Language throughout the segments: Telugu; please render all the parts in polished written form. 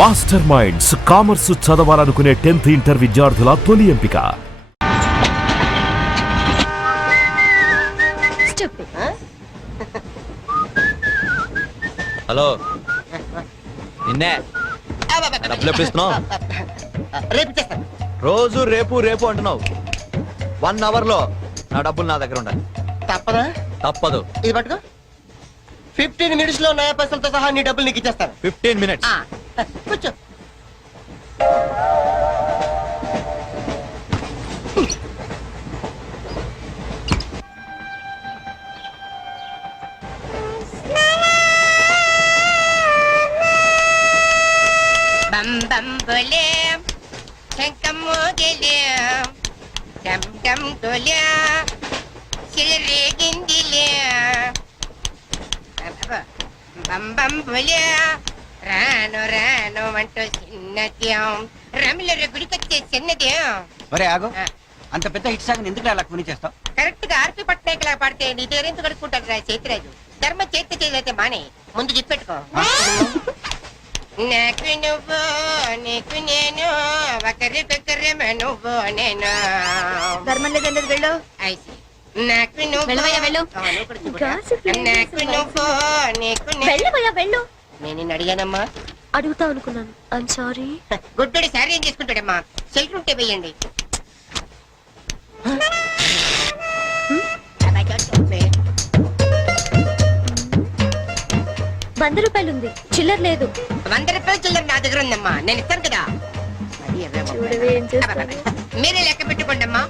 మాస్టర్ మైండ్స్ కామర్స్ చదవాలనుకునే 10th ఇంటర్ విద్యార్థుల తొలి ఎంపిక. హలో నిన్నే డబ్బులు ఎప్పిస్తున్నావు. రోజు రేపు రేపు అంటున్నావు. 1 hour లో నా డబ్బులు నా దగ్గర ఉండాలి. తప్పదా? తప్పదు. ఇది పట్టుకో. 15 minutes లో నయా పైసలతో సహా నీ డబ్బులు నీకు ఇచ్చేస్తాను. 15 minutes. కూర్చో. బం బం బోలే శంకము గెలే డమ్ డమ్ గోలే సిరే గిందిలే బం బం బోలే రాను రాను అంటూ చిన్నద్యం రమిల గుడికొచ్చే చిన్నద్యం. ఒరే ఆగు, అంత పెద్ద హిట్ సాగ్ ఎందుకు అలా కొని చేస్తావు? కరెక్ట్ గా ఆర్పి పట్నాయక్ లా పాడితే నీ దగ్గర ఎందుకు కడుక్కుంటాడు రా చేతిరాజు. ధర్మ చేతి చేదైతే మానే ముందు చెప్పెట్టుకో. నాకు నువ్వు నీకు నేను ఒకరికొకరు నువ్వు నేను. ధర్మం లేదండి వెళ్ళు. నాకు నువ్వు వెళ్ళు. నాకు నువ్వు నీకు వెళ్ళబోయా వెళ్ళు. నేను నిన్ను అడిగానమ్మా. అడుగుతా అనుకున్నాను. I'm sorry. గుడ్డోడి సారీ ఏం చేసుకుంటాడమ్మా? సెల్ఫ్ ఉంటే వేయండి. ₹100 ఉంది, చిల్లర లేదు. 100 రూపాయలు చిల్లర నా దగ్గర ఉందమ్మా, నేను ఇస్తాను కదా. చూడవే ఏం చేస్తాను. మీరే లెక్క పెట్టుకోండి అమ్మా.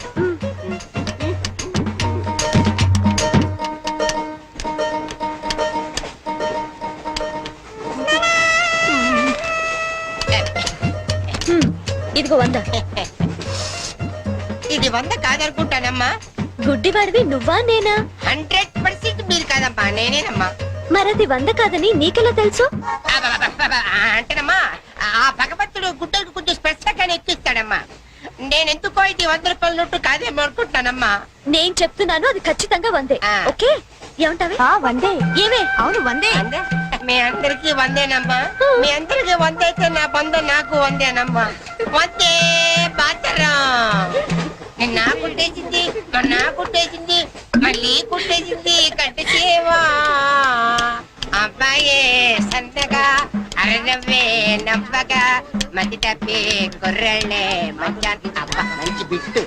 ఇదిగో 100. ఇది 100 కాదనుకుంటానమ్మా. గుడ్డివాడివి నువ్వా నేనా? 100% మీరు కాదమ్మా, నేనేనమ్మా. మరది 100 కాదని నీకెలా తెలుసు? అంటేనమ్మా ఆ భగవంతుడు గుడ్డలకు కొంచెం స్పెషల్గానే ఎక్కిస్తాడమ్మా. నేనెందుకో ఇది 100 రూపాయల నోటు కాదేమో అనుకుంటున్నానమ్మా. నేను చెప్తున్నాను, అది ఖచ్చితంగా 100. ఓకే ఏమంటావే? 100. ఏమే? అవును 100. మీ అందరికి 100ఏనమ్మా. మీ అందరికి 100 అయితే నా బంధ నాకు 100ఏనమ్మా. 100 బాతరం. నా కుట్టేసింది, నా కుట్టేసింది, మళ్ళీ కుట్టేసింది కట్టు చేవా. అబ్బాయే సంతగా అరనవ్వే నవ్వగా మతి తప్పి కుర్రళ్ళే మంచానికి అబ్బా మంచి బిట్టు.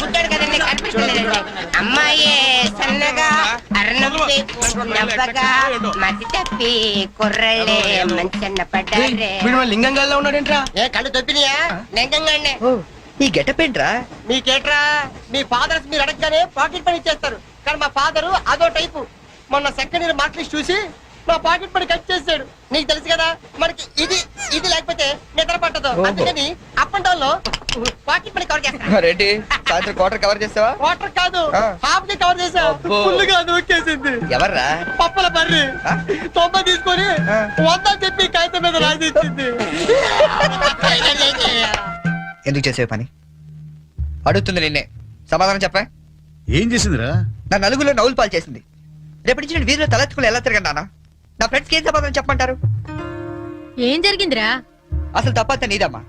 గుడ్డాడు కదండి, కనిపించలేదండి. అమ్మాయే సన్నగా అరనవ్వే నవ్వగా మతి తప్పి కుర్రళ్ళే మంచన్న పడ్డారే. లింగంగా ఉన్నాడేంట్రా? ఏ కళ్ళు తప్పినాయా? లింగంగానే. ఈ గెటప్ ఏంట్రా? మీకేట్రా? మీ ఫాదర్స్ మీరు అడగగానే పాకెట్ పని ఇచ్చేస్తారు, కానీ మా ఫాదరు అదో టైపు. మొన్న సెకండ్ ఇయర్ మార్క్ లిస్ట్ చూసి నా పాకెట్ పని కట్ చేసాడు. నీకు తెలుసు కదా, మనకి ఇది ఇది లేకపోతే నిద్ర పట్టదు. అందుకని అప్ అండ్ డౌన్ లో పాకెట్ పని కవర్ చేస్తాను. రెడ్డి సాయంత్రం క్వార్టర్ కవర్ చేస్తావా? వాటర్ కాదు, హాఫ్ ది కవర్ చేసా. ఫుల్గా నూకేసింది. ఎవర్రా? పప్పుల బర్రి 90 తీసుకొని 100 చెప్పి కాగితం మీద రాసి ఇచ్చింది. ఎందుకు చేసే పని? అడుగుతుంది నిన్నే, సమాధానం చెప్పా. ఏం చేసిందిరా? నా నలుగులో నవ్వులు పాలు చేసింది. రేపటి నుంచి నేను వీధిలో తలెత్తుకుని ఎలా తిరగండి నాన్న? నా ఫ్రెండ్స్కి ఏం సమాధానం చెప్పమంటారు? ఏం జరిగిందిరా? అసలు తప్పంత నీదమ్మా.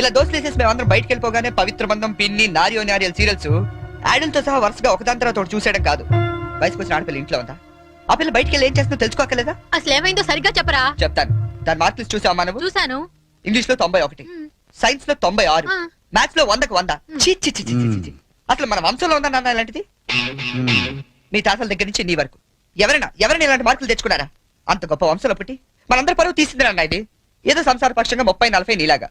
ఇలా దోస్తులు వేసేసి మేమందరం బయటకు వెళ్ళిపోగానే పవిత్ర బంధం, పిన్ని, నారియో నారియల్ సీరియల్స్ యాడల్తో సహా వరుసగా ఒకదాని తర్వాత ఒకటి చూసేయడం కాదు. వయసుకు వచ్చిన ఆడపిల్ల ఇంట్లో ఉందా? ఆ పిల్ల బయటకు వెళ్ళి ఏం చేస్తుందో తెలుసుకోకలేదా? అసలు ఏమైందో సరిగ్గా చెప్పరా. చెప్తాను. దాని మార్క్ లిస్ట్ చూసావా నువ్వు? చూసాను. ఇంగ్లీష్ లో 91, సైన్స్ లో 96, మ్యాథ్స్ లో 100కు 100. అసలు మన వంశంలో ఉందా నాన్న ఇలాంటిది? మీ తాతల దగ్గర నుంచి నీ వరకు ఎవరైనా ఇలాంటి మార్కులు తెచ్చుకున్నారా? అంత గొప్ప వంశంలో పుట్టి మనందరి పరువు తీసింది నాన్న ఇది. ఏదో సంసార పక్షంగా 30-40 నీలాగా,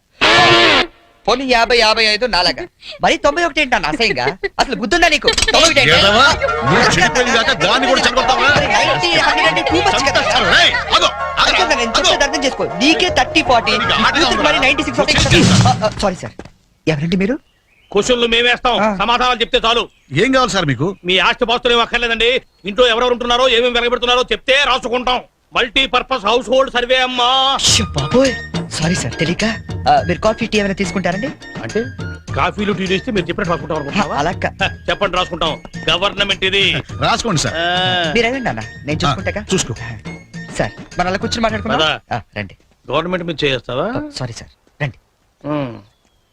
పోనీ 50-55 నాలాగా, మరి 91 ఏంటన్నా అసహ్యంగా? అసలు బుద్ధుందా నీకు? 91 అర్థం చేసుకో. నీకే 30-40, మరి 96. సారీ సార్, ఎవరండి మీరు? క్వశ్చన్లు మేమేస్తాం, సమాధానాలు చెప్తే చాలు. ఏం కావాలి సార్ మీకు? మీ ఆస్తి పాస్తులు ఏం అక్కర్లేదండి. ఇంట్లో ఎవరెవరు ఉంటున్నారో ఏమేమి వెలగబెడుతున్నారో చెప్తే రాసుకుంటాం. మల్టీపర్పస్ హౌస్ హోల్డ్ సర్వే అమ్మా. బాబోయ్, సారీ సార్ తెలియక. మీరు కాఫీ టీ ఏమైనా తీసుకుంటారండి? అంటే కాఫీలు టీలు ఇస్తే మీరు చెప్పినట్టు రాసుకుంటాం అనుకుంటున్నావా? అలా చెప్పండి రాసుకుంటాం. గవర్నమెంట్ ఇది. రాసుకోండి సార్. ఆ, మీరు వెళ్ళండి అన్న, నేను చూసుకుంటా. చూసుకో. సార్ మన అలా కూర్చొని మాట్లాడుకుందాం. పద. రండి. గవర్నమెంట్ మీద చేస్తావా? సారీ సార్, రండి.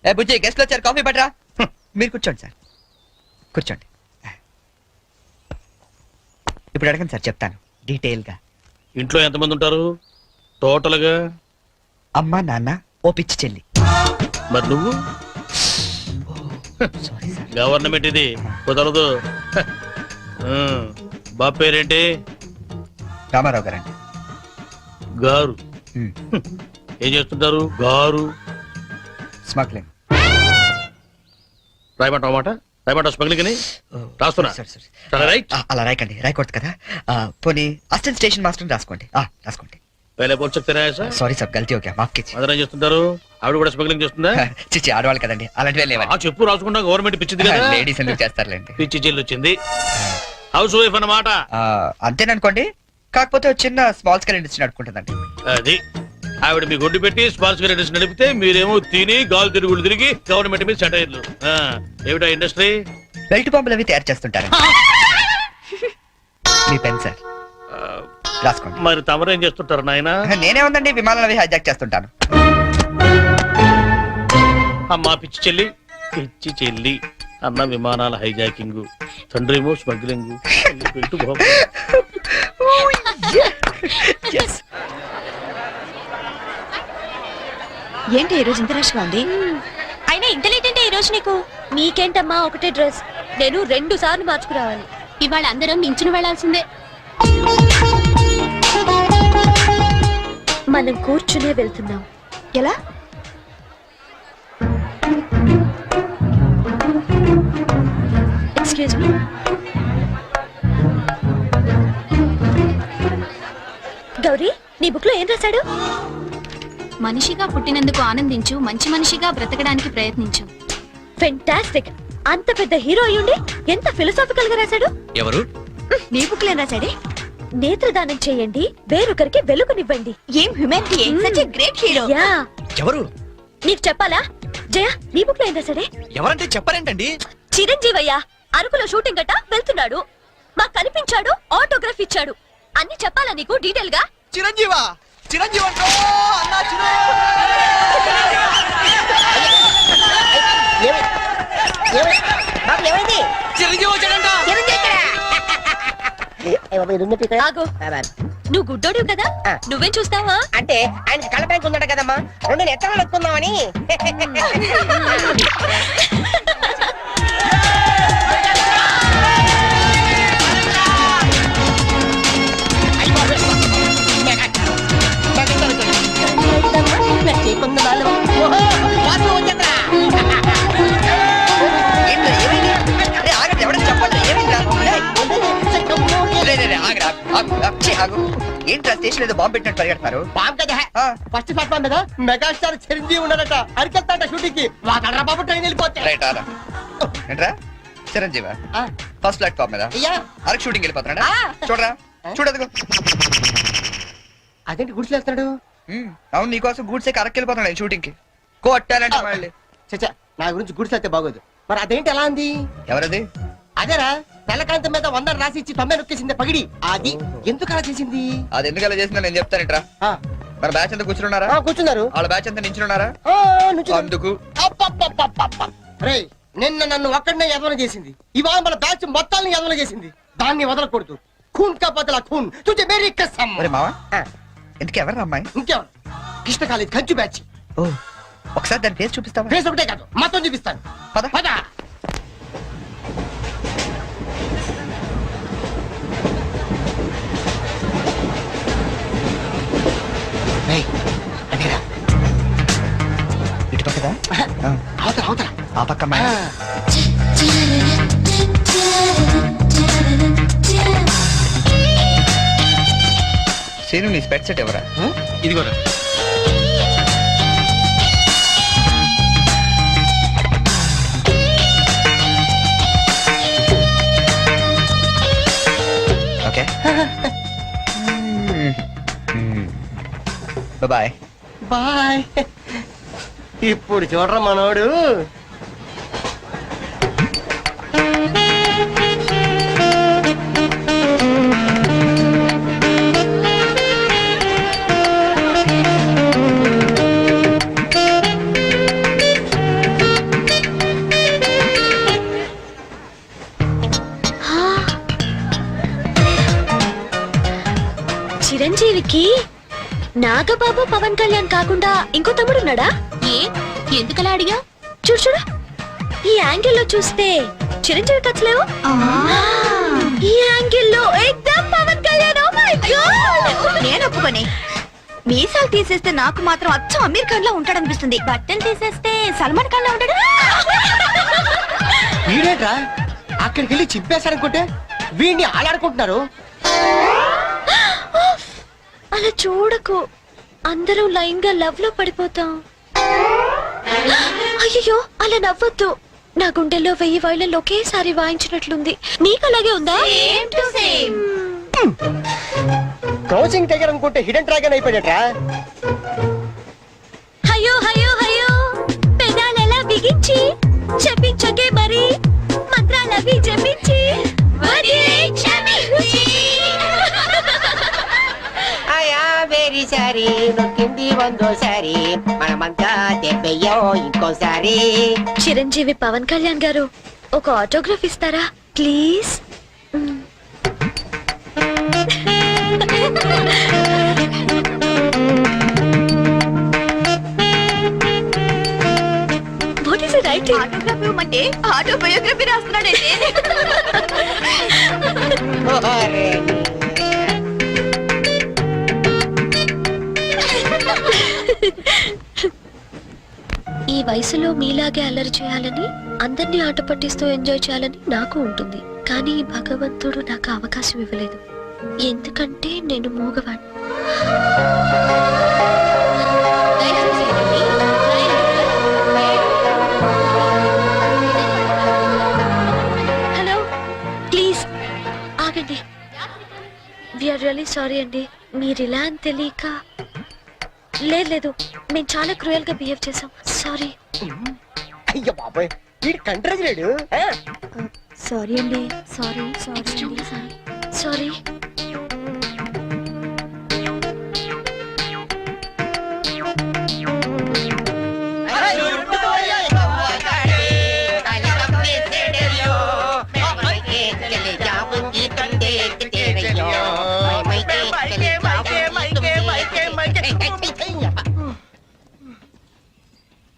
ఏ బుజ్జి, గెస్ట్లు వచ్చారు, కాఫీ పట్టరా. మీరు కూర్చోండి సార్, కూర్చోండి. ఇప్పుడు అడగండి సార్, చెప్తాను డీటెయిల్ గా. ఇంట్లో ఎంతమంది ఉంటారు టోటల్ గా? అమ్మ, నాన్న, ఓ పిచ్చి చెల్లి. మరి నువ్వు? Sorry sir. గవర్నమెంట్ ఇది, కుదరదు. బాబు పేరేంటి? రామారావు గారు అండి. గారు. ఏం చేస్తుంటారు గారు? స్మగ్లింగ్. రాయమంటావు మాట? రాయమంటావు స్మగ్లింగ్ అని రాస్తున్నా. చాలా రైట్. అలా రాయకండి, రాయకూడదు కదా. పోనీ అసిస్టెంట్ స్టేషన్ మాస్టర్ రాసుకోండి. రాసుకోండి. పहले बोल सकते रहे ऐसा? సారీ సార్, గల్తీ ఓకే, మాఫ్ कीजिए. మదర్ ఏం చేస్తుంటారు? ఆవిడ కూడా స్మగ్లింగ్ చేస్తుందా? చిచ్చి, ఆడవాళ్ళు కదండి, అలాంటివి లేవు. ఆ చెప్పు రాసుకుంటా. గవర్నమెంట్ పిచ్చింది కదా. లేడీస్ ఎందుకు చేస్తారులేండి. పిచ్చి చెల్లి వచ్చింది. హౌస్ వైఫ్ అన్నమాట. అంతేననుకోండి, కాకపోతే ఒక చిన్న స్మాల్ స్కేల్ ఇండస్ట్రీ నడుపుకుంటుందండి. అది ఆవిడ మీ గొడ్డు పెట్టి స్పాన్స్ ఇండస్ట్రీ నడిపితే మీరేమో తిని గాలు తిరుగుడు తిరిగి గవర్నమెంట్ మీద సెటైర్లు. ఏమిటా ఇండస్ట్రీ? బెల్ట్ బాంబులు అవి తయారు చేస్తుంటారు. మీ పెన్ సార్, రాసుకోండి. మరి తమరేం చేస్తుంటారు నాయన? నేనే ఉందండి, విమానాలు అవి హైజాక్ చేస్తుంటాను. అమ్మా పిచ్చి చెల్లి, పిచ్చి చెల్లి అన్న విమానాల హైజాకింగ్, తండ్రేమో స్మగ్లింగ్. ఏంటి ఈ రోజు ఇంత రష్గా ఉంది? అయినా ఇంత లేట్ అంటే ఈ రోజు నీకు? నీకేంటమ్మా ఒకటే డ్రెస్, నేను 2 సార్లు మార్చుకురావాలి. ఇవాళ అందరం నించుని వెళ్లాల్సిందే. మనం కూర్చునే వెళ్తున్నాం. ఎలా? Excuse me. గౌరీ, నీ బుక్ లో ఏం రాశాడు? మనిషిగా పుట్టినందుకు ఆనందించు, మంచి మనిషిగా బ్రతకడానికి ప్రయత్నించు. ఫెంటాస్టిక్. అంత పెద్ద హీరో అయ్యుండి ఎంత ఫిలసాఫికల్ గా రాశాడు. ఎవరు? నీ బుక్ లో రాశాడే, నేత్రదానం చేయండి, వేరొకరికి వెలుగునివ్వండి. ఏం humanity, such a great hero. Yeah. ఎవరు? నీకు చెప్పాలా? జయ, నీ బుక్ లో ఏం రాశాడే? ఎవరంటే చెప్పారేంటండి? చిరంజీవయ్య అరకులో షూటింగ్ గట్ట వెళ్తున్నాడు, మాకు కనిపించాడు, ఆటోగ్రాఫ్ ఇచ్చాడు. అన్ని చెప్పాలా నీకు డీటెయిల్ గా? చిరంజీవా? చిరంజీవి అంటో అన్నా చిరంజీవి వచ్చాడంట. ఆగు. నువ్వు గుడ్డోడు కదా, నువ్వేం చూస్తావా? అంటే ఆయన కళ్ళ బ్యాంక్ ఉందట కదమ్మా, 2 నెత్తలు ఎక్కుందామని. ఏంట్రా స్టేషన్ ఏదో బాంబు పెట్టినట్టు పరిగెడతారు? బాంబు కదా, ఫస్ట్ ప్లాట్ఫామ్ మీద మెగాస్టార్ చిరంజీవి ఉన్నాడట, అరికెళ్తాడ షూటింగ్ కి. వాడరా బాబు, ట్రైన్ వెళ్ళిపోతే. రైట్ ఆరా. ఏంట్రా చిరంజీవి ఫస్ట్ ప్లాట్ఫామ్ మీద అరకు షూటింగ్ వెళ్ళిపోతున్నాడా? చూడరా, చూడదుగో. అదేంటి గుడిసేస్తున్నాడు? అవును, నీకోసం గూడ్స్ అరకు వెళ్ళిపోతున్నాడు షూటింగ్ కి. కొట్టాలంటే మళ్ళీ. చచ్చా, నా గురించి గుడిసేస్తే బాగోదు. మరి అదేంటి ఎలా ఉంది? ఎవరది? అదేరా, తెల్లకాంతం మీద 100 రాసి ఇచ్చి 90 నొక్కేసింది పగిడి. అది ఎందుకు అలా చేసింది? అది ఎందుకు అలా చేసిందో నేను చెప్తానేట్రా. మన బ్యాచ్ అంతా కూర్చున్నారా? కూర్చున్నారు. వాళ్ళ బ్యాచ్ అంతా నించున్నారా? అందుకు. రేయ్, నిన్న నన్ను ఒక్కడనే ఎదవన చేసింది, ఇవాళ మన బ్యాచ్ మొత్తాన్ని ఎదవన చేసింది. దాన్ని వదలకూడదు. ఖూన్ కా బదలా ఖూన్, తుజే మేరీ కసమ్. ఒరే మావా, ఎందుకు ఎవరు అమ్మాయి? ఇంకెవరు? కృష్ణ కాలేజ్ కంచు బ్యాచ్. ఓ, ఒకసారి దాని ఫేస్ చూపిస్తావా? ఫేస్ ఒకటే కాదు, మొత్తం చూపిస్తాను. పద పద. ఇటు పక్కదా? అవతల అవతల. ఆ పక్క అమ్మాయి. సీను, నీ స్పెట్ సెట్ ఎవరా? ఇది కూడా. Okay, bye. బాయ్. ఇప్పుడు చూడరా మనోడు చిరంజీవికి నాగబాబు పవన్ కళ్యాణ్ కాకుండా ఇంకో తమ్ముడున్నాడా? ఏ ఎందుకలా అడిగా? చూడు చూడు, ఈ యాంగిల్ లో చూస్తే చిరంజీవి కచ్చలేవు, ఈ యాంగిల్ లో ఎక్దమ్ Pawan Kalyan. Oh my God! నేను ఒప్పుకొని మీసాలు తీసేస్తే నాకు మాత్రం అచ్చం అమీర్ ఖాన్ లా ఉంటాడనిపిస్తుంది. బట్టలు తీసేస్తే సల్మాన్ ఖాన్ లా ఉంటాడు. వీడేట్రా అక్కడికి వెళ్ళి చింపేశారనుకుంటే వీడిని ఆలాడుకుంటున్నారు. అలా చూడకు, అందరూ లైన్ గా లవ్ లో పడిపోతాం. అయ్యో అలా నవ్వొద్దు, నా గుండెల్లో 1000 వైళ్ళల్లో ఒకేసారి వాయించినట్లుంది. నీకు అలాగే ఉందా? క్రౌచింగ్ టైగర్ అనుకుంటే హిడెన్ డ్రాగన్ అయిపోయాడట్రా. అయ్యో అయ్యో అయ్యో, పెదాలెలా బిగించి చెప్పించకే మరి, మంత్రాలవి జపించి వెరీ సారీ నొక్కింది వందోసారి, మనమంతా దెబ్బయ్యో ఇంకోసారి. చిరంజీవి పవన్ కళ్యాణ్ గారు ఒక ఆటోగ్రాఫ్ ఇస్తారా please? What is it writing? ఆటోగ్రాఫీ ఇవ్వమంటే ఆటోబయోగ్రఫీ రాస్తున్నాడంటే. ఈ వయసులో మీలాగే అల్లరి చేయాలని, అందరినీ ఆట పట్టిస్తూ ఎంజాయ్ చేయాలని నాకు ఉంటుంది. కానీ భగవంతుడు నాకు అవకాశం ఇవ్వలేదు, ఎందుకంటే నేను మూగవాణ్ణి. హలో ప్లీజ్ ఆగండి. వీఆర్ రియల్లీ సారీ అండి, మీరు ఇలా అని తెలియక. లేదు మేము చాలా క్రూయల్ గా బిహేవ్ చేసాం, సారీ. అయ్యో బాబాయ్, వీడు కంట్రోల్ లేడు. సారీ అండి, సారీ సారీ సారీ.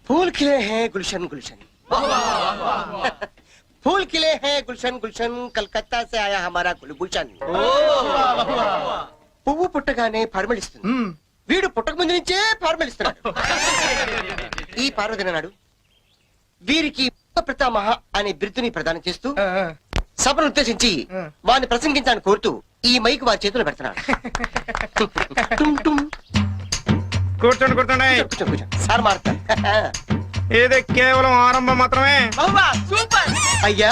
फूल खिले हैं गुलशन गुलशन, फूल खिले हैं गुलशन गुलशन, कलकत्ता से आया हमारा गुलशन. పువ్వు పుట్టగానే పరిమళిస్తుంది, వీడు పుట్టక ముందు నుంచే పరిమళిస్తున్నాడు. ఈ పార్వదిన నాడు వీరికి ప్రతామహ అనే బిరుదుని ప్రదానం చేస్తూ సభను ఉద్దేశించి వారిని ప్రసంగించాలని కోరుతూ ఈ మైక్ వారి చేతులు పెడుతున్నాడు. కూర్చోండి కూర్చోండి. కూర్చోండి సార్ మారుతారు. ఇది కేవలం ఆరంభం మాత్రమే. అయ్యా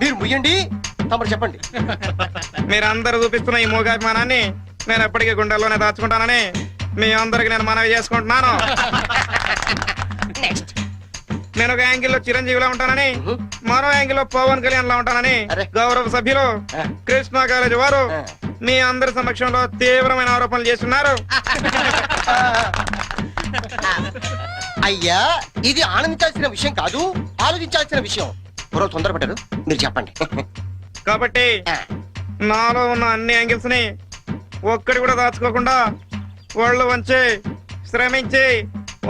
మీరు ముయ్యండి, తమరు చెప్పండి. మీరందరూ చూపిస్తున్న ఈ మూగాభిమానాన్ని నేను ఎప్పటికీ గుండెల్లోనే దాచుకుంటానని మీ అందరికి నేను మనవి చేసుకుంటున్నాను. నేను ఒక యాంగిల్లో చిరంజీవిలా ఉంటానని, మరో యాంగిల్లో పవన్ కళ్యాణ్ లా ఉంటానని గౌరవ సభ్యులు కృష్ణా కాలేజీ వారు మీ అందరి సమక్షంలో తీవ్రమైన ఆరోపణలు చేస్తున్నారు. అయ్యా ఇది ఆనందించాల్సిన విషయం కాదు, ఆలోచించాల్సిన విషయం. ఎవరో తొందరపడ్డారు, మీరు చెప్పండి. కాబట్టి నాలో ఉన్న అన్ని యాంగిల్స్ ని ఒక్కడి కూడా దాచుకోకుండా ఒళ్ళు వంచి శ్రమించి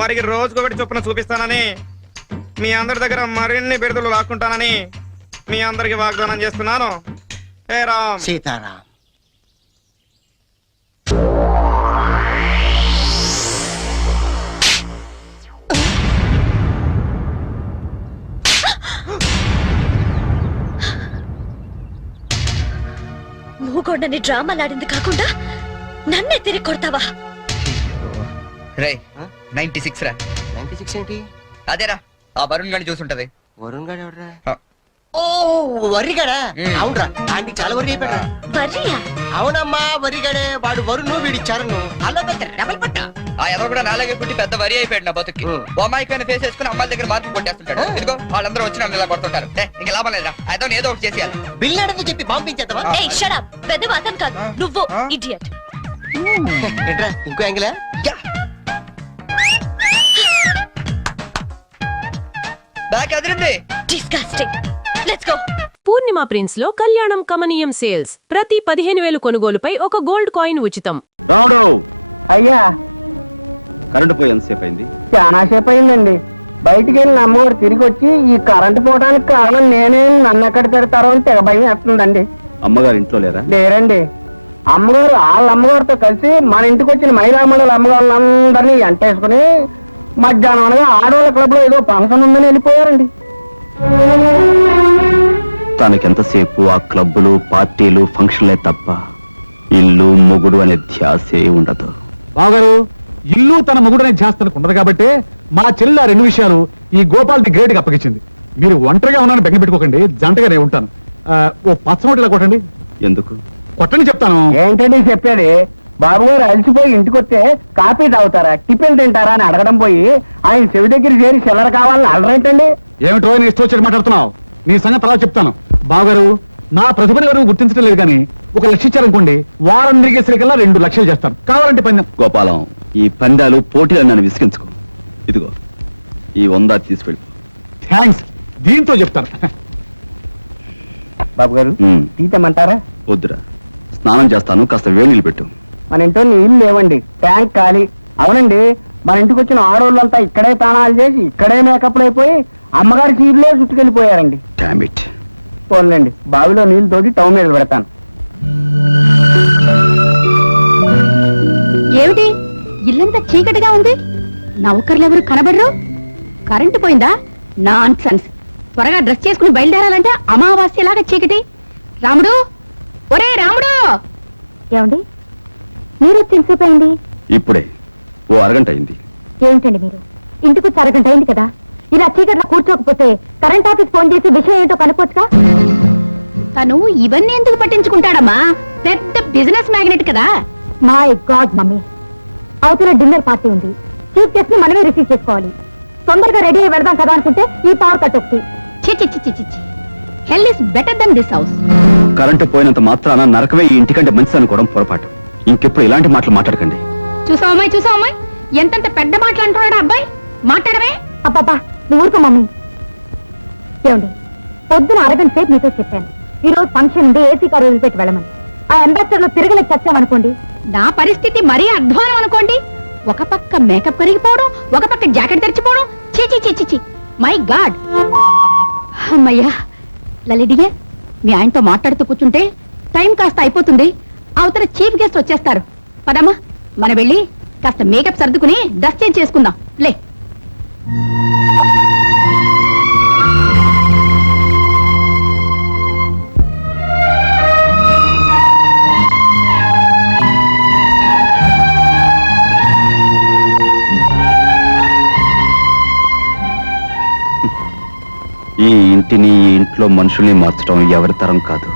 వారికి రోజుకొకటి చొప్పున చూపిస్తానని, మీ అందరి దగ్గర మరిన్ని బిరుదులు లాక్కుంటానని మీ అందరికి వాగ్దానం చేస్తున్నాను. హే రామ్ సీతారాం. మూగొండని డ్రామాలాడింది కాకుండా నన్నే తిరిగి కొడతావా? రే 96 రా. 96 ఏంటి? అదేరా ఆ వరుణ్ గాని చూసుంటది. వరుణ్ గారు ఎవడరా? ఆ. ఓ వరిగాడా? అవునరా, ఆంటీ చాలా వరి అయిపోయాడు. వర్రియా? అవునమ్మా వరిగాడే, వాడు వరుణ్ వీడి చరణ్ అలా పెద్ద డబల్ పట్ట. ఆ ఎవరు కూడా నాలాగే పుట్టి పెద్ద వరి అయిపోయాడు నా బతుకి. బొమ్మాయికైనా ఫేస్ వేసుకుని అమ్మాయిల దగ్గర మార్పు కొట్టేస్తుంటాడు. ఇదిగో వాళ్ళందరూ వచ్చి నన్ను ఇలా కొడుతుంటారు. ఇంకా లాభం లేదురా, అయితే ఏదో ఒకటి చేసేయాలి. బిల్ అడగ చెప్పి పంపించేద్దామా? ఏయ్ షట్ అప్, పెద్ద అతను కాదు నువ్వు, ఇడియట్. ఏంట్రా ఇంకో యాంగిలా? Back Adirindi. Disgusting. Let's go. Purnima prince లో కళ్యాణం కమనీయం సేల్స్ ప్రతి 15,000 కొనుగోలుపై ఒక గోల్డ్ కాయిన్ ఉచితం. రాముడు అయ్యా కరెంటు పోయి ఎంతసేపు అయింది? చాలా సేపు అయిందండి. బయటికి వెళ్ళిన అమ్మగారు తిరిగి వచ్చి ఈ కరెంటు పోవడానికి కారణం నేనే, నన్ను ఎక్కడ తిడతారో అని తెగ భయం వేస్తుందండి. అమ్మగారు ఇంట్లో లేరా? లేరండి. అమ్మగారు వాళ్ళ అమ్మగారితో కలిసి మన ఇంటికి వచ్చిన మహిళా మండలి అమ్మగారులందరినీ ఎంటేసుకుని మధ్యాహ్నం అనగా ఆడవాళ్ళ క్లబ్ లో ఏదో ఫంక్షన్ ఉందని వెళ్ళిపోయారండి. తనకెంతసేపు ఆ క్లబ్బులు పార్టీలు ఫంక్షన్లే తప్ప ఇల్లు మొగుడు అనే ధ్యాసే ఉండదు. బావగారు, ఇల్లు తన మొగుడనే ధ్యాస తనకు ఉండదు కాబట్టి మా చెల్లి 2 విషయాలు ఈ గోపాల్ ది గ్రేట్ గా అప్పగించింది. మీరు ఒంటరిగా ఉన్నాను బెంగ పెట్టుకోకండి, జంటగా నేను ఉంటాను. ఓ పచ్చమొట్టిలా కొట్టండి. ఎందుకు కొట్టండి చెప్తాను. ఏంటండి చెప్పేది? బాబు గారు అలసిపోయి ఇంటికి వస్తే కాఫీ తాగుతారా టిఫిన్ తింటారా అని అడగడం పోయి ఆయన చెవి దగ్గర చేరి చిల్లర కావాలని అడరేంటండి? ఏమిటో నీ ఇష్టం వచ్చి మాట్లాడుతున్నావు. నీ సంగతి తర్వాత చెప్తాను. బావగారు, నా ప్రతిభను ఎవరు గుర్తించడం లేదు కానీ 1 లక్ష ఇచ్చారనుకోండి, వారం తిరిగేసరికల్లా 2 లక్షలు చేస్తాను. కావాలంటే పందెం. గోపాలం, ఈ పందాలు పోటీలు నన్ను విసిగించుకో. ఇదిగో ఈ 100 తీసుకెళ్ళి. థ్యాంక్స్, దీంతో చెప్తాను. బాబు గారు తీతమంటారా? వద్దురా, స్నానం చేస్తాను, కాస్త వేడి నీళ్ళు పెట్టు. మన ఇంట్లో నీళ్ళు లేవండి, ట్యాంక్ ఖాళీ. అవునండి, మన ఇంటికి వచ్చిన ఆడోళ్ళంతా ఇక్కడే స్నానాలు చేసి ఇక్కడే మేకప్లు అయిపోయి అమ్మగారి చీరలే చుట్టుకెళ్ళిపోయారండి. Damn it. పోన్లేండి, బావిలో నీళ్లు తోటి టౌన్ మీద పెడతాను. ఏమిటి ఇల్లంతా చీకటిగా ఉంది? నౌకర్లెవరు కనబడరు? కరెంటు పోయిందా? Non sense. త్వరగా డ్రెస్ చేసుకుని బయలుదేరాలంటే అమావాస్యలాగా చీకటి. రాముడు, ఒరే రాముడు! ఏమండి మీరు వచ్చి ఎంతసేపు అయింది? ఇప్పుడే ఓ అరగంట అయింది. ఏమిటండి మీరు? ఇంటికి వచ్చి అరగంట అయింది కదా. ఇలా చీకట్లో కూర్చోకపోతే కరెంట్ ఆఫీస్ ఫోన్ చేసి విషయం ఏంటో కనుక్కోవచ్చుగా. తను ఇవన్నీ ఎందుకు పట్టించుకుంటాడమ్మా? పెద్ద బిజినెస్ మ్యాగ్నెట్ కదా. మై గాడ్ మమ్మీ, అవతల డిన్నర్ పార్టీ ఉంది. చీఫ్ గెస్ట్ ని మనమే రిసీవ్ చేసుకోవాలి. తొందరగా రెడీ అయి వెళ్దాం కదా అనుకుంటే ఈ పవర్ కట్ ఒకటి. Hell is better than this house. Current పోయినంత మాత్రాన నరకమే ఈ ఇంటికంటే మంచిది అనుకోవడం పొరపాటు. ఇంకెప్పుడు ఇలాంటి మాటలు మాట్లాడకండి. చూసావమ్మాయి ఎంతంత పెద్ద మాటలు అంటున్నాడు అబ్బాయి. మాట్లాడమే. అబ్బాబా నువ్వు ఊరుకో మమ్మీ. ఏమండి, పొద్దున అరగంట సేపు మీతో చెప్పాను ఈ రోజు ఫంక్షన్ ఉంది, ఏసీ కారు వదిలిపెట్టి వెళ్ళమని. ఆ అంబాసిడర్ లో తిరగలేక చచ్చామనుకోండి. నా పరిస్థితి మరీ అధ్వానం అనుకోండి. ఒక పక్క మేకప్ కరిగిపోవడం, ఒక పక్క జాకెట్ తెరిచిపోవడం. చీ మై గాడ్. అమ్మయ్యా లలిడిగే, మీ ఆయనతో మాట్లాడుతూ కూర్చుంటే టైం కాస్త అయిపోతుంది. అవతల చీఫ్ గెస్ట్ వచ్చేస్తారు. పదమ్మా, మన వెళ్ళి కాస్త మేకప్ సర్దుకుని డ్రెస్ చేంజ్ చేసుకుందాం. లే. ఈ ఇంటిని, ఈ ఇంట్లో మనుషుల్ని మార్చడం ఎవరి తరం కాదు.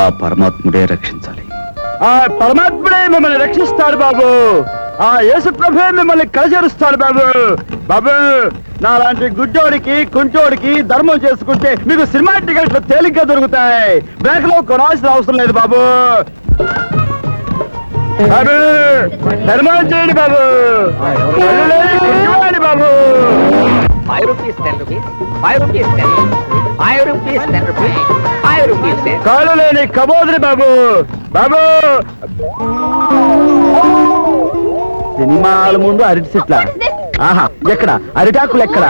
ఆ పరమాత్ముడే రక్షించాలి. ఆ పరమాత్ముడే మిమ్మల్ని రక్షిస్తాడు బాబు. ఆ యేసు ప్రభువే మిమ్మల్ని కలిసేరుస్తాడు బాబు. బాబు, నాలాంటి గుడ్డోడికి కుంటోడికి ధర్మం చేసుకుంటే మీకు సినిమా టికెట్లు తేలిగ్గా దొరుకుతాయి. బ్యాంక్ లో కొనాల్సిన అవసరం లేదు బాబు. బాబు, ధర్మం చేయండి బాబు. గుడ్డివాడి బాబు. 5 rupees, 10 rupees, 5 rupees, 10 rupees, 5 rupees, 10 rupees, 5 rupees, 10. కాలు లేని కబోద్రి బాబు. బాబు, సినిమాల ముందు అరటి చెట్ల. ఆహా, ఎక్కడ అరిటాకులు ఎక్కడ?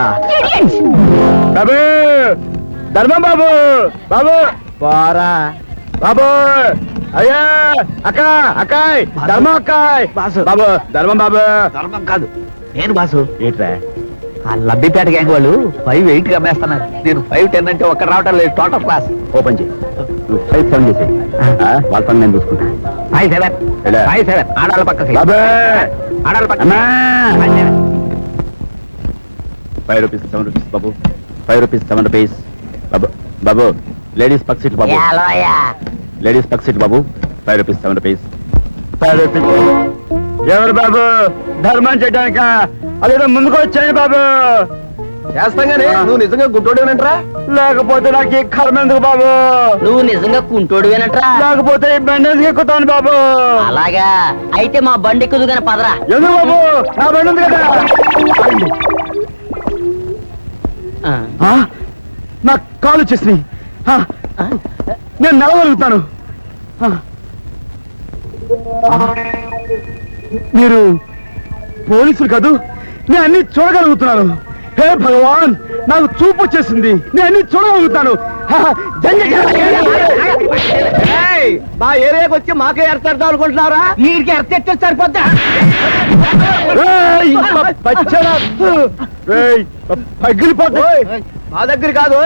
బాబు, ధర్మం బాబు. బాబు పోరా బాబు. అయ్యా అక్క, అక్కాయ్ ధర్మం, అక్కాయ్ బాబు. ధర్మం బాబు. ధర్మం కాదు, నేను బాసు. ఏంట్రా? ఆ లబ్బిపేట గ్యాంగ్ వాళ్ళు 5-8 కి అమ్మేస్తున్నారు. నేను 5-10 అంటే ఒక్క రావటం లేదు. Total class. ఓపెన్ చేయి. 5-7 చేసేయి. వాళ్ళ పని నేను చూసుకుంటా. 5-7, 5-7. ఆడాల పక్క seat. బాబు, ఆడాల పక్క అమ్మా. 5-7. 5 rupees, 7 rupees బాబు. 5 rupees, 7 rupees బాబు. బాబు, లేడీస్ పక్క సీట్ బాబు. లేడీస్ పక్క సీట్ బాబు. 5 rupees, 7 rupees. 5 rupees. ఎవరు బాబు? ధర్మం చేయడానిక? అదేదో ముందుకు వచ్చాయి బాబు. చేస్తాగానే నువ్వు నిజంగా గుడ్డోడేనంట్రా? లేకపోతే నాకు ఈ కర్మ ఎందుకు బాబు? నువ్వు నిజంగా కుంటోడువేనంట్రా? లేకపోతే ఈ బండి ఎందుకు ఎక్కుతాను బాబు? అలాగా అయితే మా బండి ఎక్కుదుగానే పదరా. ఎందుకు బాబు? నా బండి ఉంది కదా. నా కాలు చేసినాయి. నేను నడవగలుగుతాను. మీరు పోలీసులు కాదు, నేను అన్ని చూడగలుగుతున్నాను. హే భగవాన్, నాకు చూపు వచ్చేసింది, నేను అన్ని చూడగలుగుతాను. మా ఏరియాకి వచ్చి మాకే ఎడతాడు అనుకుంటున్నారా? వీరికి ఎడతే సరిపోద్దా? పగిలిపోతా. మా దగ్గర కాదు,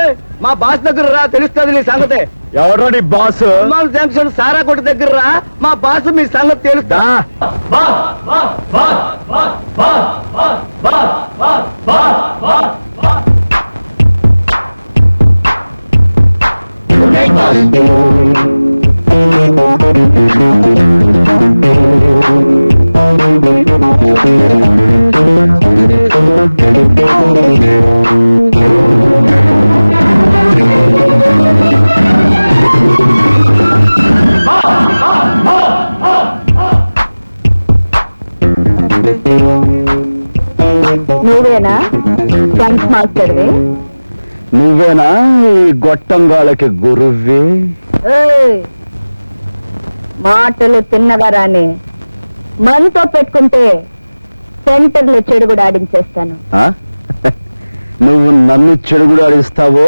మా బాస్ దగ్గర రా, తెలుస్తుంది నీ సంగతి. ఎవరో నీ బాస్? జంక్షన్ సారా కొట్టు దగ్గర రా, మా బాస్ మీ సంగతి తెలుస్తా. నువ్వేనా డ్యాన్స్ మాస్టర్వే? నువ్వేనా ఈ గొట్టంగాళ్ళకి గురువ్వి? మాటలు తిన్నగా రాని, మనతో పెట్టుకుంటే సెంటర్లో చెడు కూడా ఆడించేస్తాను. నువ్వు నన్ను చెడుగుడు ఆడిస్తావో,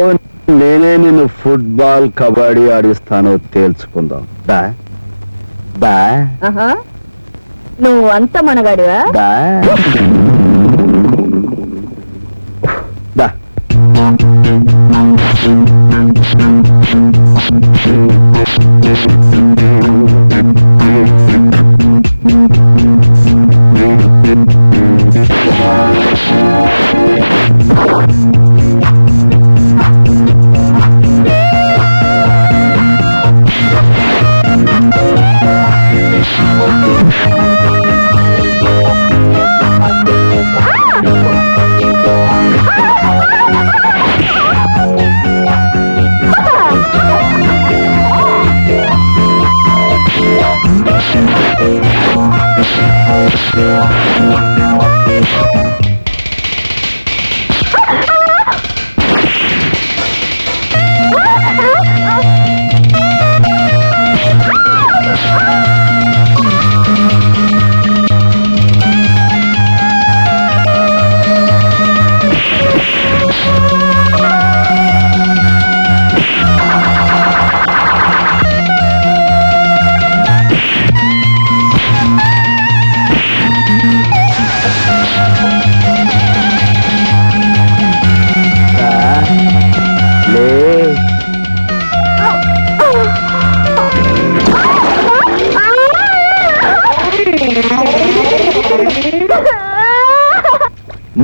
నేనే నిన్ను ఫుట్బాల్ కబడ్డీ ఆడిస్తానో తేల్చుకుందాం. దా దా నువ్వు అంత మనగాడివా? దా దా.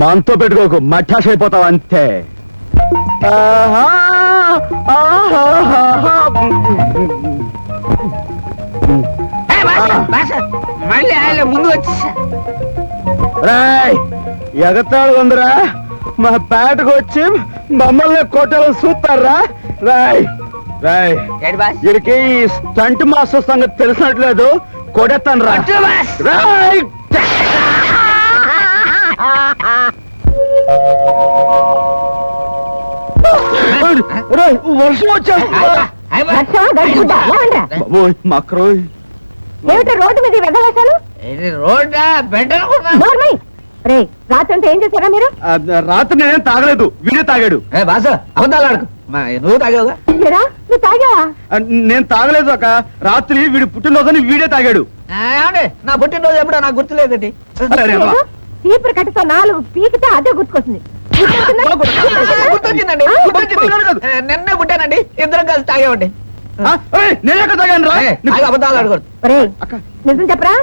మనతో పెట్టుకోకు, మఠాష్ అయిపోతావు అంతే. ముందు వచ్చి ఎగతాడు ఉందిరా, మా పేటకు వచ్చి మమ్మల్ని కొట్టాలని చూస్తారా? రాయ్ రాయ్, వీడికి స్టంట్ మాస్టర్ సంగతి తెలిసినట్లేదు, కొడతాను రా. రాయ్ వర్షం వచ్చేస్తా. ఏమిటో రోడ్డు మీద వెధవేషాలు? రాత్రి అంతా ఏం చేశారా మీరు? రాత్రి నేనేం తాగలేదు, వీడే తాగాడు. అబద్ధాలు ఆడకు, నువ్వు తాగావుగా? నువ్వు తాగావా? నేను తాగలేదు అక్క, రాత్రి వీడి పుట్టినరోజని వీడే తాగాడు. నా పుట్టినరోజు ఎప్పుడో నాకు గుర్తులేదండి. చీపురు కట్టతో 4 పీకితే అదే గుర్తుకొస్తుంది. గుర్తొచ్చిందండి, నిన్నే పుట్టానండి, ఇద్దరం కలిసి తాగామండి. నేనే తాగాను రా. అబద్ధాలు ఆడకూడదు. నిజం చెప్పరా?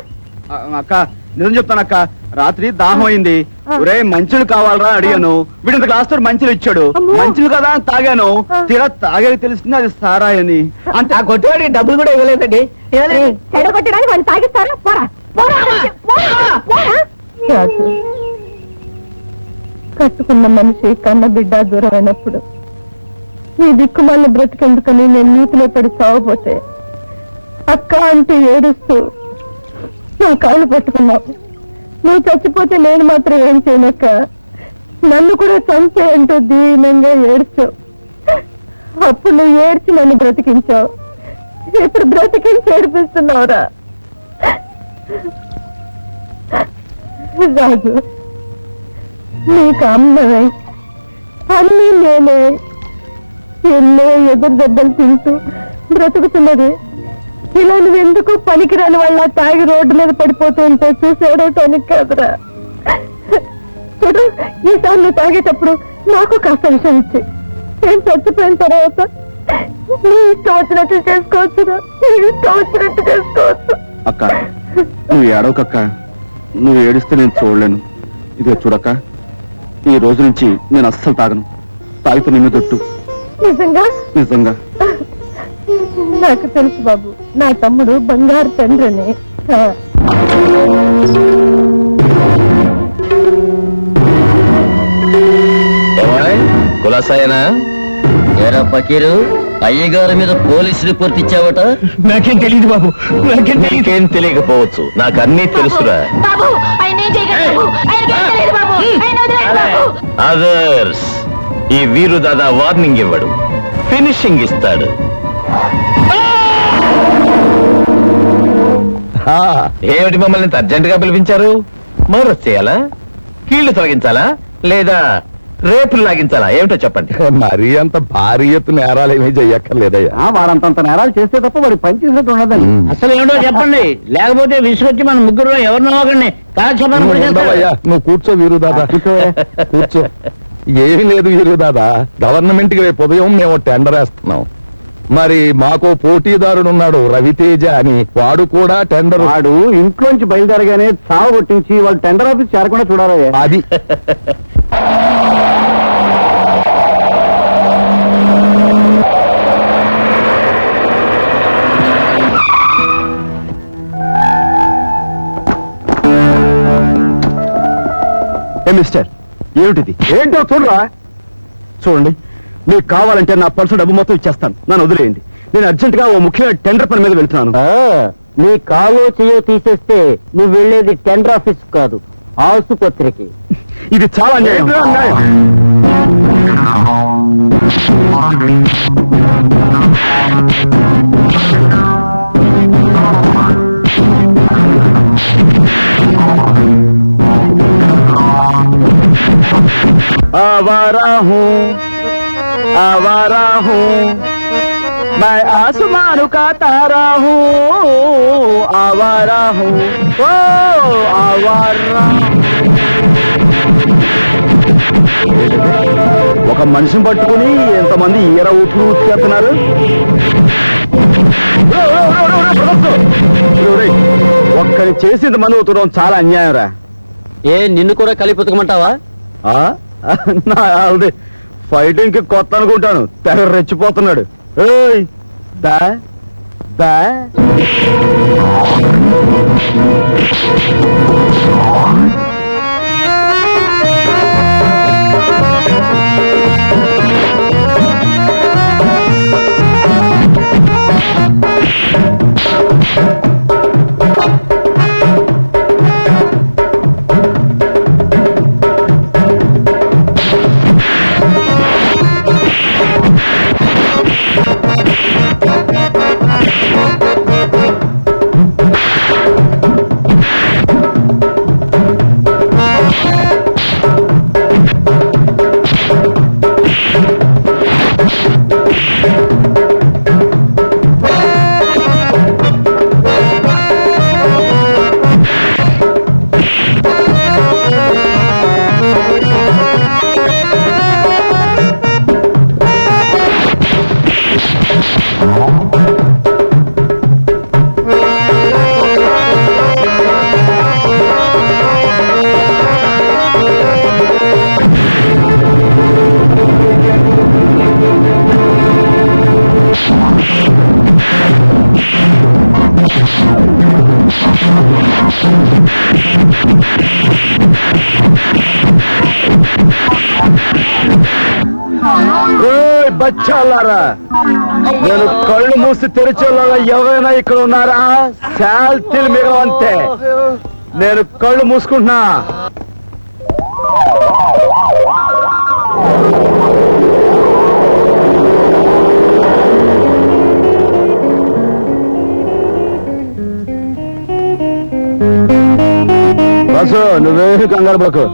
అక్క నిజం చెప్తానక్క, రాత్రి దాహం అయింది, ఒరే మంచులు కావాలరా అడిగాను, వీడింత గ్లాస్ తో మంచులు ఇచ్చాడు, మంచులు కదా అని తాగాను, తీరా తాగే తెలిసింది అది సారాయని. అంతే, ఆ కొట్టువాడి డబ్బులు కూడా ఇవ్వలేదండి. చెడగొట్టడానికి వాళ్ళు తాగిస్తారా? పోరా కట్టుకున్న మనిషి కన్న బిడ్డ దూరమైనప్పుడు ఈ దిక్కుమాలిన బ్రతికెందుకని నేను నీటిలో పడి చావపోతే అక్క అంటూ ఏడుస్తూ నా కాళ్ళు పట్టుకున్నావు. నువ్వు చచ్చిపోతే నేను మాత్రం ఏం చేయనక్క, నన్ను కూడా చంపే అంటూ దీనంగా ఏడ్చావు. అప్పుడు నువ్వు ఏడ్చి నన్ను బ్రతికించావు, ఇప్పుడు బ్రతికించి ఏడిపిస్తున్నావురా. రాజు, నీకు అమ్మవై అన్నీ నేనే ఎన్నో ఎదురు దెబ్బలు తింటూ బ్రతుకుతున్నది. ఇలా నువ్వెందుకు పనికిరాని వాళ్ళ తాగి రోడ్డు మీద పడిపోతూ ఉంటే చూసేయడానికి కాదురా. చూడు, ఈసారి నువ్వు తాగేటప్పుడు నాకు కాస్త విషయం ఇచ్చి, నేను చచ్చిపోయిన తర్వాత నీ ఇష్టం వచ్చినట్టు చేసుకోవచ్చురా, నీ ఇష్టం వచ్చినట్టు చేసుకోవచ్చు. అక్క నువ్వు ఏడవకక్క, నువ్వు ఏడిస్తే నేను చూడలేను. ఇదే చూడక్క, ఈ రోజు నుంచి నేను అస్సలు తాగను. తాగితే నీ మీద ఒట్టు. నిజంగా? నిజంగా. నాకు తెలుసు బాబు, నా తమ్ముడు బంగారు తండ్రిని. కులాసాయనా ఏరా పకీరు, అయ్యగారి మీద పోలీస్ రిపోర్ట్ ఇచ్చావట? నాకేం తెలియదు బాబు, నీకేం తెలియకపోవచ్చు, నాకు అన్నీ తెలుసురా. అదర్స్ ఈ వీరు దాదా వార్నింగ్ ఇవ్వడు, ఫినిషింగ్ ఇస్తాడు. ఏమిటి మమ్మల్ని అర్జెంట్ గా పిలిపించారు? మరొస్ చేయాలా, కీళ్లు తొలగించాలా, లేదా రేపులు లాగించాలా? ఏమిటో చెప్పండి. మరీ అంత భారీ ఎత్తు నేరాలు ఏమీ చెయ్యక్కర్లేదయ్యా. వాడంతంత నేరాలు చేస్తే తప్ప వాడు పని చేసినట్టు ఉండదండి. అసలు ఏమిటో చెప్పండి, లేకపోతే విసుగొచ్చి మన ముగ్గురు ఎవరినో ఒకరిని ఉండవయ్యా, నువ్వు కూర్చో వీరు దాదా, కూర్చో. ఏమీ లేదు వీరు దాదా, గవర్నమెంట్ కి రేపు ఉదయం మేము టెండర్ వేస్తున్నాం. మరి మాకు పోటీదారుడున్నాడు రవితేజ అని, వాడు కూడా టెండర్. వాడు ఇంట్లోంచి బయలుదేరగానే చావు కొట్టించి వాళ్ళు టెండర్ ఆఫీస్ చేరకుండా చూడాలయ్యా. అది మిస్టర్, ఏమిటిది? ఏంటో చూడరా. చూడండి, మీకు కావాలంటే నా పర్సు డబ్బు మొత్తం ఇచ్చేస్తాను, నన్ను వదిలేయండి. నేను అర్జెంట్ గా ఓ ముఖ్యమైన టెండర్ పని మీద వెళ్తున్నాను. నీ కాలో చెయ్యో తీసేస్తే నువ్వు వెళ్ళేది టెండర్ ఆఫీస్ కాదు, ఆసుపత్రికి. ఇది చాలా అన్యాయం. आवारा हूँ मैं आसमान का तारा हूँ, आवारा हूँ, ओ आवारा. ఒక మనిషిని పట్టుకుని ఎంతమంది ఈర ఊట్లు ఊసుకెళ్తున్నారు. ఒక్కని చేసి ఇంతమంది అవుతున్నాం, చాలా అన్యాయం రా. ఏ నిన్ను కూడా కలిపి ఉతకమంటావా? నా ఫైటింగ్ కి కొత్త అనుకుంటాను, తెగ రెచ్చిపోతున్నాడు. ఏయ్ దా దా. బచ్చాలారా, నేను కళ్ళు మూసి తెరిచేలాగా ఎవరైనా ఇక్కడ ఉన్నారా? శాల్తీలు మీరు అంతే. నేను కళ్ళు మూసుకుంటున్నా. బస్సు నువ్వే కంగారు పడకు.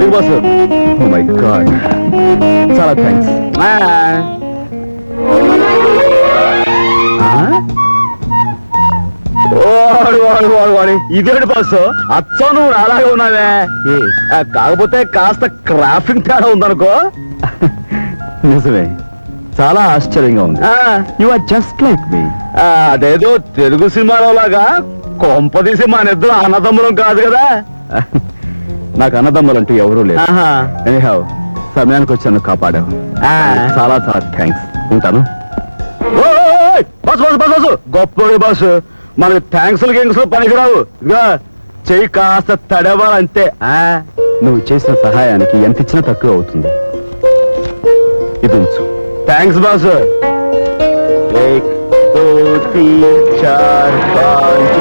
దిగు బస్సు. ఓ మై గాడ్, చాలా థ్యాంక్స్. వాడు వాడు వాడు వాడి ఇదేంటి బస్సు, అచ్చం నువ్వు అలాగే ఉన్నావే. కాకపోతే కాస్త క్రాఫింగ్ తేడా ఉందనుకో. నిజమే, చాలా ఆశ్చర్యంగా ఉంది. యు ఆర్ జస్ట్ లైక్ మీ. అదేదో తెలుగు సినిమాలో లాగా కొంపదీసి మన ఇద్దరు అన్నదమ్ములం కాదు కదా. నాకు అన్నదమ్ములంటూ ఎవరూ లేరు. ఎనీహౌ, సమయానికి వచ్చాను, కాపాడావు. చాలా చాలా థ్యాంక్స్. ఉంటాను. బస్ బస్ బస్ బస్ గొప్ప బస్సు. మనకి థ్యాంక్స్ గింగ్స్ పనికిరావు. ఇదిగా చెయ్యి కాస్త తడవాలంతే. నువ్వు చేసిన సహాయానికి ఎంత ఇచ్చినా తక్కువ అవుతుంది. ఇది ఉంచు. Thanks boss. 1 2 3 4 5